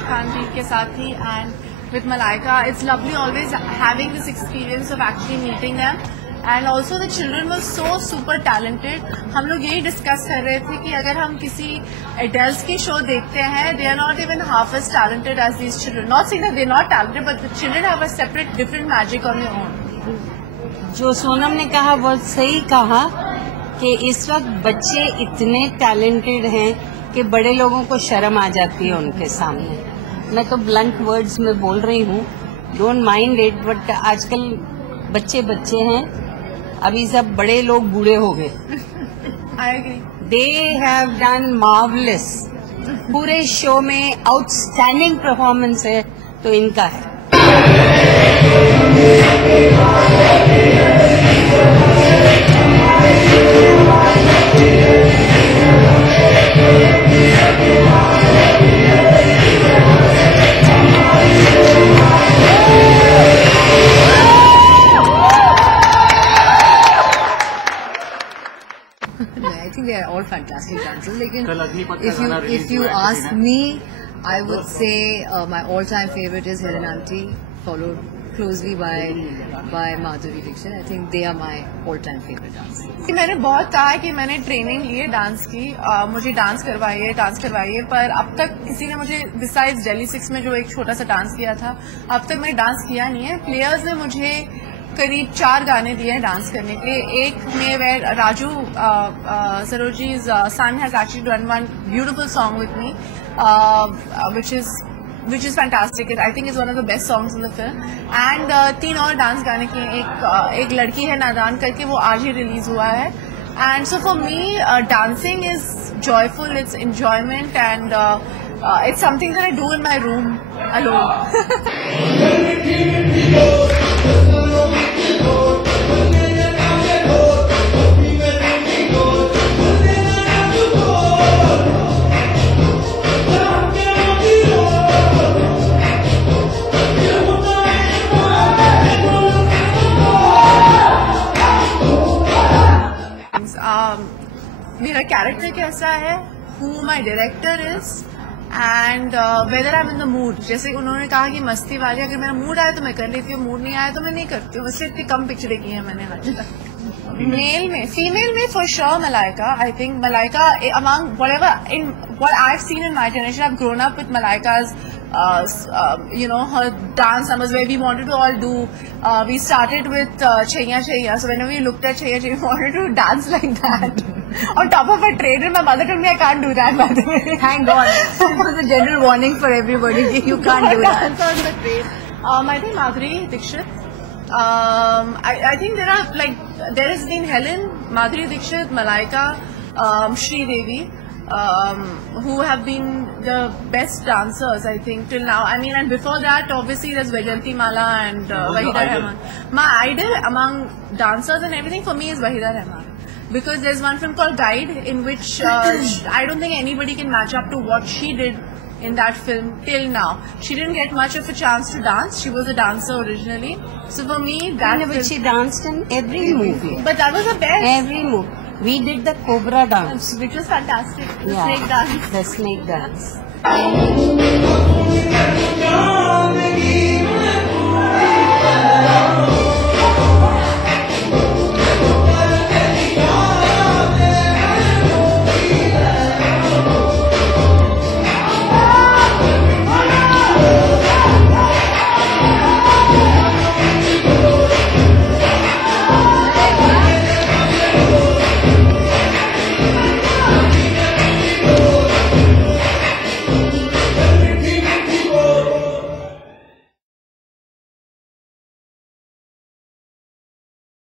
आयुष खान जी के साथ थी and with Malaika. It's lovely always having this experience of actually meeting them. And also the children was so super talented. हम लोग यही discuss कर रहे थे कि अगर हम किसी एडल्ट्स की शो देखते हैं, they are not even half as talented as these children. Not saying that they are not talented, but the children have a separate different magic on their own. जो सोनम ने कहा बहुत सही कहा कि इस वक्त बच्चे इतने टैलेंटेड हैं कि बड़े लोगों को शर्म आ जाती है उनके सामने. मैं तो ब्लंट वर्ड्स में बोल रही हूँ, डोंट माइंड इट, बट आजकल बच्चे बच्चे हैं, अभी सब बड़े लोग बूढ़े हो गए. I agree. They have done marvellous. पूरे शो में आउटस्टैंडिंग परफॉर्मेंस है तो इनका है. I think they are all fantastic dancers. Lekin if you ask me, I would say my all-time favorite is Hirananti, followed closely by Madhuri Dixit. I think they are my all-time favorite dancers. मैंने बहुत कहा है कि मैंने training ली है dance की, मुझे dance करवाइए, पर अब तक किसी ने मुझे बिसाइड्स Delhi 6 में जो एक छोटा सा डांस किया था, अब तक मैंने डांस किया नहीं है. प्लेयर्स ने मुझे करीब 4 गाने दिए हैं डांस करने के लिए. एक में where Raju Saroji's son has actually done one beautiful song with me, which is fantastic. I think it's one of the best songs in the film. And 3 और डांस गाने के एक लड़की है नादान करके, वो आज ही रिलीज हुआ है. And so for me, dancing is joyful, it's enjoyment, and it's something that I do in my room alone. मेरा कैरेक्टर कैसा है, who my director is, and whether I'm in the mood. जैसे उन्होंने कहा कि मस्ती वाली, अगर मेरा मूड आया तो मैं कर लेती हूँ, मूड नहीं आया तो मैं नहीं करती हूँ. वैसे इतनी कम पिक्चरें की हैं मैंने आज तक. मेल में, फीमेल में for sure Malaika. I think Malaika, among whatever, in what I've seen in my generation, I've grown up with Malaika's her dance numbers where we wanted to all do. We started with Chaiya Chaiya. So whenever we looked at Chaiya Chaiya, we wanted to dance like that. On top of a train in my mother told me I can't do that, by the way. Thank God. It was a general warning for everybody. You can't do that. Dance on the train. I think Madhuri Dixit. I think there has been Helen, Madhuri Dixit, Malaika, Shri Devi. Who have been the best dancers, I think, till now. I mean, and before that, obviously, there's Vaijayanti Mala and Wahida Rahman. My idol among dancers and everything for me is Wahida Rahman. Because there's one film called Guide, in which I don't think anybody can match up to what she did in that film till now. She didn't get much of a chance to dance. She was a dancer originally. So for me, but she danced in every movie. But that was the best. Every movie. We did the Cobra dance, which was fantastic. The snake dance. The snake dance.